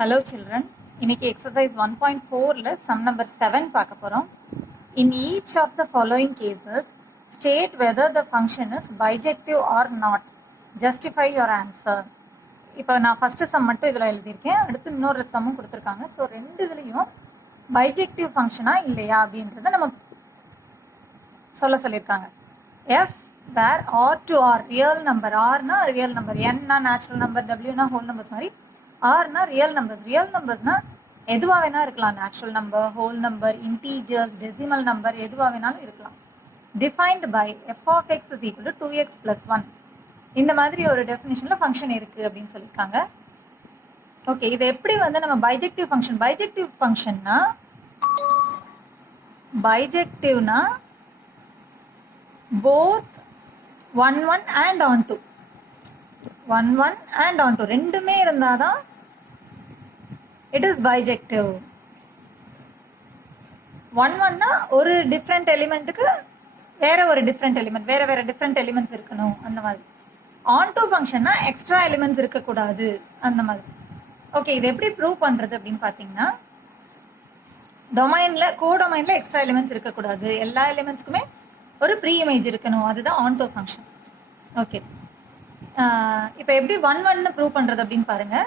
Hello children, இன்னைக்கு exercise 1.4ல sum number 7 பார்க்க போறோம். In each of the following cases, state whether the function is bijective or not. Justify your answer. இப்போ நான் first sum மட்டும் இதில் எழுதியிருக்கேன், அடுத்து இன்னொரு சம்மும் கொடுத்துருக்காங்க. ஸோ ரெண்டு இதுலேயும் பைஜெக்டிவ் ஃபங்க்ஷனா இல்லையா அப்படின்றத நம்ம சொல்லியிருக்காங்க. F where R to R real number, Rனா ரியல் நம்பர், Nனா நேச்சுரல் நம்பர், Wனா ஹோல் நம்பர்ஸ் மாதிரி ஆர்னா ரியல் நம்பர்ஸ். ரியல் நம்பர்ஸ்னா எதுவாக வேணா இருக்கலாம், natural number, whole number, integers, decimal number, எதுவாக வேணாலும் இருக்கலாம். Defined by F of X is equal to 2x + 1. இந்த மாதிரி ஒரு டெஃபினிஷன்ல ஃபங்க்ஷன் இருக்கு அப்படின்னு சொல்லியிருக்காங்க. ஓகே, இது எப்படி நம்ம பைஜெக்டிவ் ஃபங்க்ஷன்னா பைஜெக்டிவ்னா both 1 1 and on 2 1 1 and on 2 ரெண்டுமே இருந்தாதான் it is bijective. 1 1னா ஒரு டிஃப்ரெண்ட் எலிமெண்ட்டுக்கு வேற ஒரு டிஃப்ரெண்ட் எலிமெண்ட், வேற டிஃப்ரெண்ட் எலிமெண்ட்ஸ் இருக்கணும் அந்த மாதிரி. ஆன் டூ ஃபங்க்ஷன்னா எக்ஸ்ட்ரா எலிமெண்ட்ஸ் இருக்கக்கூடாது அந்த மாதிரி. ஓகே, இது எப்படி ப்ரூவ் பண்றது அப்படின்னு பார்த்தீங்கன்னா, கோடொமைன்ல எக்ஸ்ட்ரா எலிமெண்ட்ஸ் இருக்கக்கூடாது, எல்லா எலிமெண்ட்ஸ்க்குமே ஒரு ப்ரீ இமேஜ் இருக்கணும், அதுதான் ஆன் டூ ஃபங்க்ஷன். ஓகே, இப்போ எப்படி 1 1ன்னு ப்ரூவ் பண்றது அப்படின்னு பாருங்க.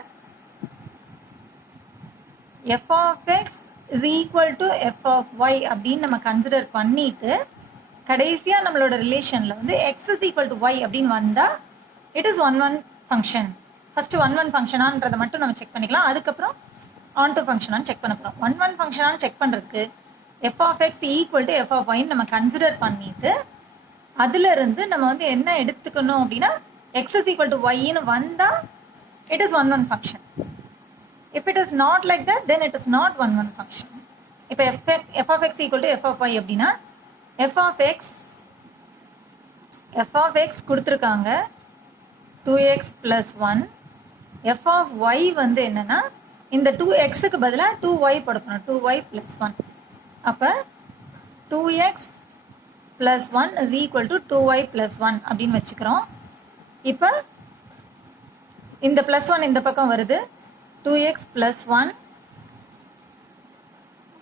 f of x is equal to f of y அப்படின்னு நம்ம கன்சிடர் பண்ணிட்டு கடைசியா நம்மளோட ரிலேஷன்ல x is equal to y அப்படின்னு வந்தா it is 1 1 ஃபங்க்ஷன். ஃபர்ஸ்ட் 1 1 ஃபங்க்ஷனான்றதை மட்டும் நம்ம செக் பண்ணிக்கலாம், அதுக்கப்புறம் ஆன் டூ ஃபங்க்ஷனான்னு செக் பண்ண போறோம். 1 1 ஃபங்க்ஷனான்னு செக் பண்றதுக்கு f of x equal to f of y நம்ம கன்சிடர் பண்ணிட்டு அதுல இருந்து நம்ம என்ன எடுத்துக்கணும் அப்படின்னா x is equal to y ன்னு வந்தா it is 1 1 function. If it is not like that, then it is not 1 1 function. இப்போ f of x equal to f of y அப்படின்னா f of x கொடுத்துருக்காங்க 2x plus 1. f of y என்னன்னா இந்த 2xக்கு பதிலாக 2y போடணும், 2y plus 1. அப்போ 2x plus 1 is equal to 2y plus 1 அப்படின்னு வச்சுக்கிறோம். இப்போ இந்த plus 1 இந்த பக்கம் வருது, 2x plus 1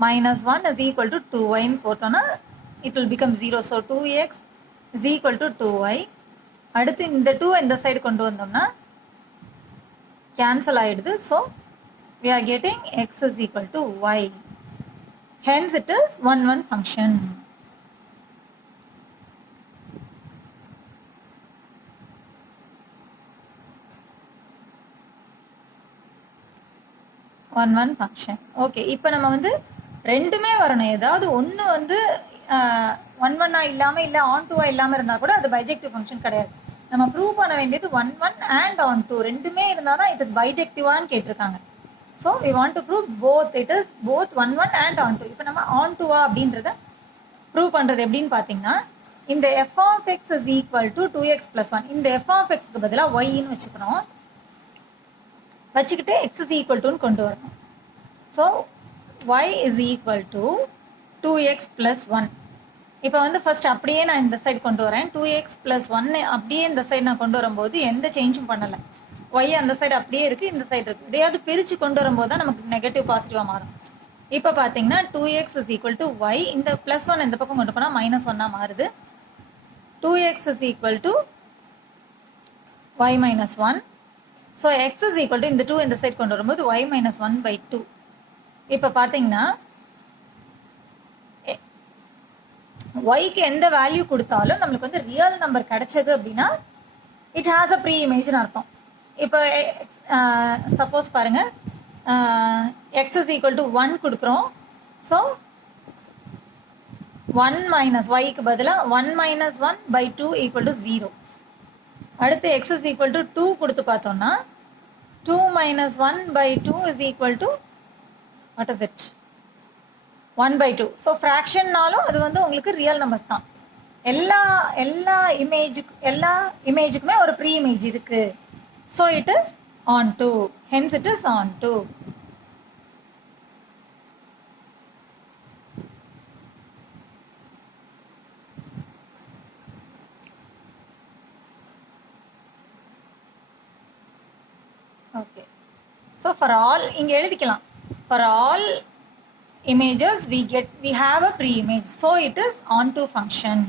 minus 1 is equal to 2y ன்னு போட்டோம்னா it will become 0. So 2x is equal to 2y. அடுத்து இந்த 2 இந்த சைடு கொண்டு வந்தோம்னா கேன்சல் ஆயிடுது. So we are getting x is equal to y. Hence it is 1 1 function. One one function. Okay, இப்போ நம்ம ரெண்டுமே வரணும், ஏதாவது ஒன்று 1 1 இல்லாமல் இல்லை ஆன் டூவா இல்லாமல் இருந்தால் கூட அது பைஜெக்டிவ் ஃபங்க்ஷன் கிடையாது. நம்ம ப்ரூவ் பண்ண வேண்டியது 1 1 அண்ட் ஆன் டூ ரெண்டுமே இருந்தால் தான் இட் இஸ் பைஜெக்டிவான்னு கேட்டிருக்காங்க. So we want to prove both, it is both 1 1 and onto. இப்போ நம்ம ஆன் டூவா அப்படின்றத ப்ரூவ் பண்ணுறது எப்படின்னு பார்த்தீங்கன்னா, இந்த f of x is equal to 2x plus 1, இந்த f of xக்கு பதிலாக ஒய்ன்னு வச்சுக்கிறோம், வச்சுக்கிட்டு x is equal to கொண்டு வரணும். So y is equal to 2x plus 1. இப்போ ஃபர்ஸ்ட் அப்படியே நான் இந்த சைடு கொண்டு வரேன், 2x plus 1 அப்படியே இந்த சைடு நான் கொண்டு வரும்போது எந்த சேஞ்சும் பண்ணலை. y அந்த சைடு அப்படியே இருக்குது, இந்த சைடு இருக்குது. இதையாவது பிரித்து கொண்டு வரும்போது தான் நமக்கு நெகட்டிவ் பாசிட்டிவாக மாறும். இப்போ பார்த்தீங்கன்னா 2x is equal to y, இந்த plus 1 இந்த பக்கம் கொண்டு போனால் -1 மாறுது. 2x is equal to y minus 1. So x is equal to இந்த 2 இந்த சைட் கொண்டு வரும்போது y minus 1 by 2. இப்போ பார்த்தீங்கன்னா yக்கு எந்த வேல்யூ கொடுத்தாலும் நம்மளுக்கு ரியல் நம்பர் கிடைச்சது அப்படின்னா இட் ஹாஸ் அ ப்ரீ இமேஜ்னு அர்த்தம். இப்போ சப்போஸ் பாருங்க, x is equal to 1 கொடுக்குறோம். ஸோ 1 minus yக்கு பதிலாக 1 minus 1 by 2 equal to 0. அடுத்து x is equal to 2 கொடுத்து பார்த்தோம்னா 2 minus 1 by 2 is equal to what is it? 1 by 2. So ஃப்ராக்ஷன்னாலும் அது உங்களுக்கு ரியல் நம்பர்ஸ் தான். எல்லா இமேஜுக்குமே ஒரு ப்ரீ இமேஜ் இருக்கு. So it is onto, hence it is onto. Okay, so for all இங்கே எழுதிக்கலாம். For all images we have a pre-image, so it is onto function.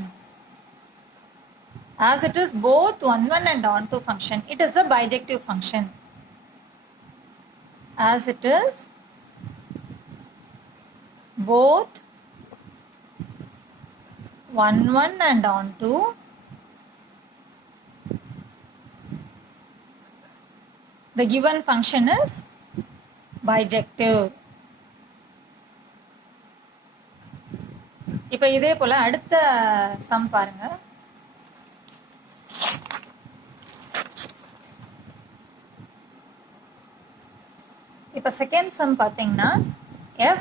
As it is both on1 and onto function, it is a bijective function. As it is both on1 and onto, the given function is bijective. இப்போ இதே போல அடுத்த sum பாருங்க. இப்போ second sum பார்த்தீங்கன்னா f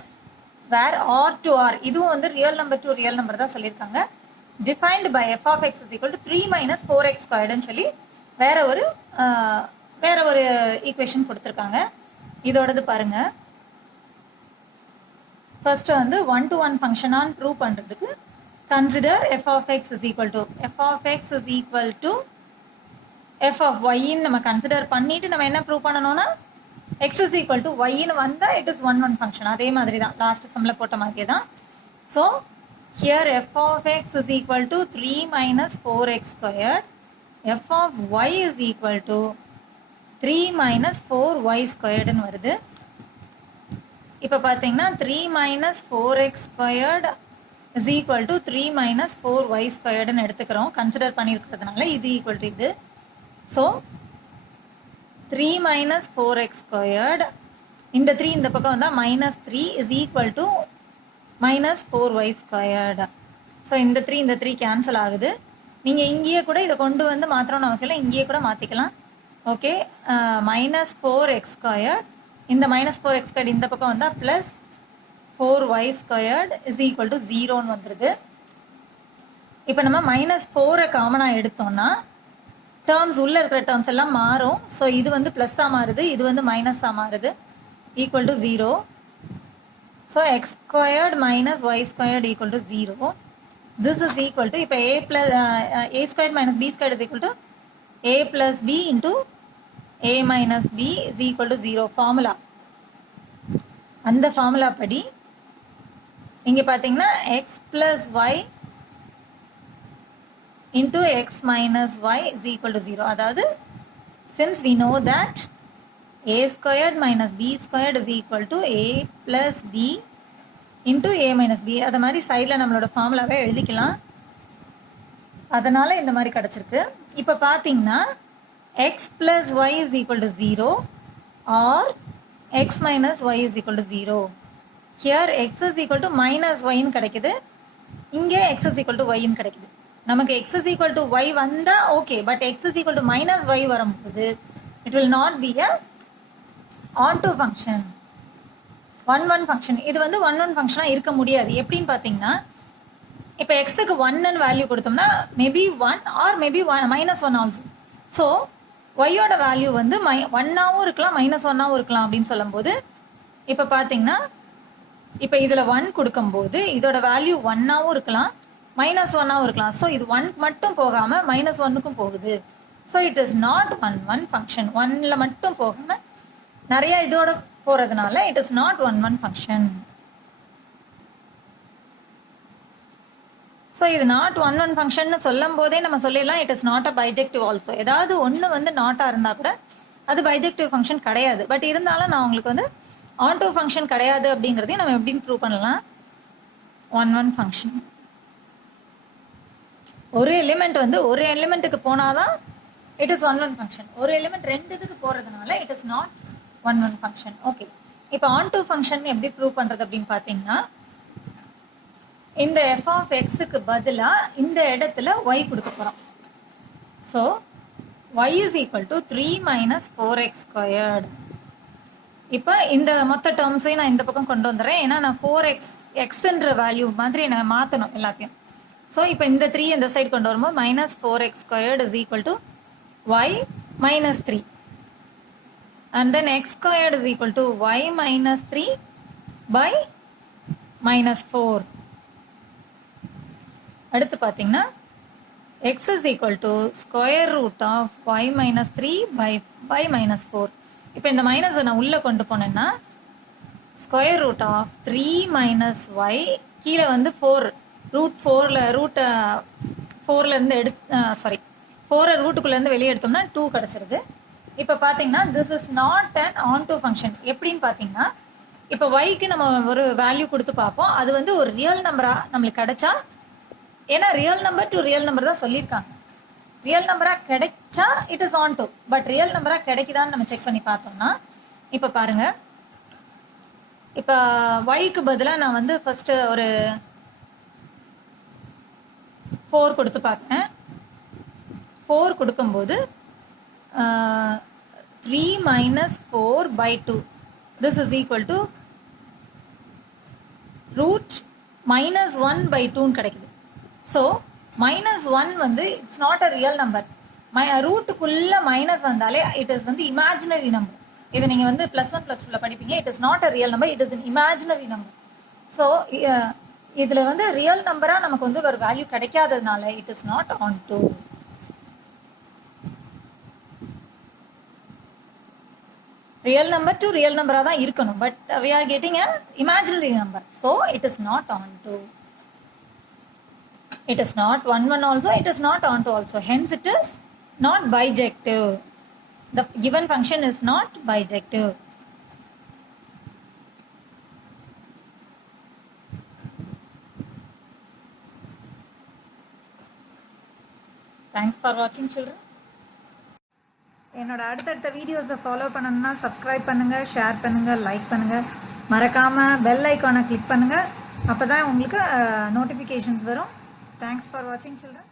where r to r, இதுவும் வந்து real number to real number தான் சொல்லியிருக்காங்க. Defined by f of x is equal to 3 minus 4x squared சொல்லி வேற ஒரு ஈக்குவேஷன் கொடுத்துருக்காங்க. இதோடது பாருங்க. ஃபர்ஸ்ட் வந்து 1-to-1 ஃபங்க்ஷன் ஆன் ப்ரூவ் பண்ணுறதுக்கு consider f of x is equal to f of y-ன்னு நம்ம கன்சிடர் பண்ணிட்டு நம்ம என்ன ப்ரூவ் பண்ணணும்னா x is equal to y-ன்னு வந்தால் it is 1-1 ஃபங்க்ஷன். அதே மாதிரி தான் லாஸ்ட் சம்மில் போட்ட மாதிரியே தான். So here f of x is equal to 3 minus 4x squared, f of y is equal to 3 minus 4y squaredன்னு வருது. இப்போ பார்த்தீங்கன்னா 3 minus 4x squared is equal to 3 minus 4y squaredன்னு எடுத்துக்கிறோம். கன்சிடர் பண்ணியிருக்கிறதுனால இது ஈக்குவல் டு இது. ஸோ 3 minus 4x squared, இந்த 3 இந்த பக்கம் வந்தால் -3 is equal to minus 4y squared. So இந்த 3 கேன்சல் ஆகுது. நீங்கள் இங்கேயே கூட இதை கொண்டு வந்து மாற்றணும்னு அவசியம் இல்லை, இங்கேயே கூட மாற்றிக்கலாம். ஓகே, -4x squared, இந்த -4x squared இந்த பக்கம் வந்தால் +4y squared is equal to 0ன்னு வந்துடுது. இப்போ நம்ம -4 காமனாக எடுத்தோம்னா டேர்ம்ஸ் உள்ளே இருக்கிற டேர்ம்ஸ் எல்லாம் மாறும். ஸோ இது வந்து ப்ளஸ்ஸாக மாறுது, இது வந்து மைனஸாக மாறுது, equal to 0. So x squared minus y squared equal to 0. This is equal to, இப்போ a squared minus b squared is equal to a plus b into a minus b is equal to 0 formula. அந்த formula படி இங்கே பார்த்தீங்கன்னா x plus y into x minus y is equal to 0. அதாவது since we know that a squared minus b squared is equal to a plus b into a minus b, அது மாதிரி சைடில் நம்மளோட ஃபார்முலாவே எழுதிக்கலாம். அதனால் இந்த மாதிரி கிடச்சிருக்கு. இப்போ பார்த்தீங்கன்னா x plus y is equal to 0 or x minus y is equal to 0. Here x is equal to minus y-ன்னு கிடைக்குது, இங்கே x is equal to y-ன்னு கிடைக்குது. நமக்கு x is equal to y வந்தால் okay, but x is equal to minus y வரும்போது it will not be a onto function, 1-1 function. இது வந்து 1-1 ஃபங்க்ஷனாக இருக்க முடியாது. எப்படின்னு பார்த்தீங்கன்னா இப்போ எக்ஸுக்கு 1ன்னு வேல்யூ கொடுத்தோம்னா maybe 1 or maybe -1 also. So ஒய்யோட வேல்யூ வந்து 1ஆகவும் இருக்கலாம் -1ஆகவும் இருக்கலாம் அப்படின்னு சொல்லும்போது இப்போ பார்த்தீங்கன்னா இப்போ இதில் 1 கொடுக்கும்போது இதோட வேல்யூ 1ஆகவும் இருக்கலாம் -1ஆகவும் இருக்கலாம். ஸோ இது 1 மட்டும் போகாமல் -1க்கும் போகுது. So it is not 1-1 function. 1ல் மட்டும் போகாமல் நிறையா இதோட போகிறதுனால it is not 1-1 function. So இது நாட் 1-1 ஃபங்க்ஷன் சொல்லும் போதே நம்ம சொல்லிடலாம் it is not a bijective also. ஏதாவது ஒன்று வந்து நாட்டாக இருந்தால் கூட அது பைஜெக்டிவ் ஃபங்க்ஷன் கிடையாது. பட் இருந்தாலும் நான் உங்களுக்கு வந்து ஆன்டோ ஃபங்க்ஷன் கிடையாது அப்படிங்கிறதையும் நம்ம எப்படின்னு ப்ரூவ் பண்ணலாம். 1-1 ஃபங்க்ஷன் ஒரு எலிமெண்ட் வந்து ஒரு எலிமெண்ட்டுக்கு போனால் தான் இட் இஸ் 1-1 ஃபங்க்ஷன். ஒரு எலிமெண்ட் 2 இதுக்கு போகிறதுனால it is not 1-1 function. Okay, இப்போ ஆன்டோ ஃபங்க்ஷன் எப்படி ப்ரூவ் பண்ணுறது அப்படின்னு பார்த்தீங்கன்னா இந்த f of xக்கு பதிலாக இந்த இடத்துல y கொடுக்க போகிறோம். So y is equal to 3 minus 4x squared. இப்போ இந்த மொத்த டேர்ம்ஸையும் நான் இந்த பக்கம் கொண்டு வந்துடுறேன். ஏன்னா நான் 4xன்ற வேல்யூ மாதிரி நான் மாற்றணும் எல்லாத்தையும். ஸோ இப்போ இந்த 3 இந்த சைடு கொண்டு வரும்போது -4x squared is equal to y minus 3. And then x squared is equal to y minus 3 by -4. அடுத்து பார்த்தீங்கன்னா x is equal to square root of y minus 3 by -4. இப்போ இந்த மைனஸை நான் உள்ளே கொண்டு போனேன்னா square root of 3 minus Y கீழே வந்து 4 ரூட் 4லேருந்து சாரி 4 ரூட்டுக்குள்ளேருந்து வெளியே எடுத்தோம்னா 2 கிடச்சிருது. இப்போ பார்த்தீங்கன்னா this is not an on to function. எப்படின்னு பார்த்தீங்கன்னா இப்போ ஒய்க்கு நம்ம ஒரு வேல்யூ கொடுத்து பார்ப்போம், அது வந்து ஒரு ரியல் நம்பராக நம்மளுக்கு கிடைச்சா, ஏன்னா real number to real number தான் சொல்லியிருக்காங்க, ரியல் நம்பராக கிடைச்சா it is on to. But real நம்பராக கிடைக்குதான்னு நம்ம செக் பண்ணி பார்த்தோம்னா இப்போ பாருங்க, இப்போ ஒய்க்கு பதிலாக நான் வந்து ஃபர்ஸ்ட் ஒரு 4 கொடுத்து பார்க்குறேன். 4 கொடுக்கும்போது 3 minus 4 by 2 this is equal to root minus 1 by 2 கிடைக்குது. ஸோ minus 1 வந்து it's not a real number. ரூட்டுக்குள்ள மைனஸ் வந்தாலே இட் இஸ் வந்து இமேஜினரி நம்பர். இதை நீங்கள் வந்து +1 +2 படிப்பீங்க. It is not a real number, it is an imaginary number. So இதில் வந்து ரியல் நம்பராக நமக்கு வந்து ஒரு வேல்யூ கிடைக்காததுனால it is not onto. Real number to real நம்பராக தான் இருக்கணும், but we are getting an imaginary number, so it is not on to. It is not 1 1 also, it is not on to also, hence it is not bijective. The given function is not bijective. Thanks for watching children. என்னோட அடுத்தடுத்த வீடியோஸை follow பண்ணணும்னா subscribe பண்ணுங்கள், share பண்ணுங்கள், like பண்ணுங்கள், மறக்காமல் bell ஐக்கானை click பண்ணுங்கள். அப்போ தான் உங்களுக்கு நோட்டிஃபிகேஷன்ஸ் வரும். தேங்க்ஸ் ஃபார் வாட்சிங் சில்ட்ரன்.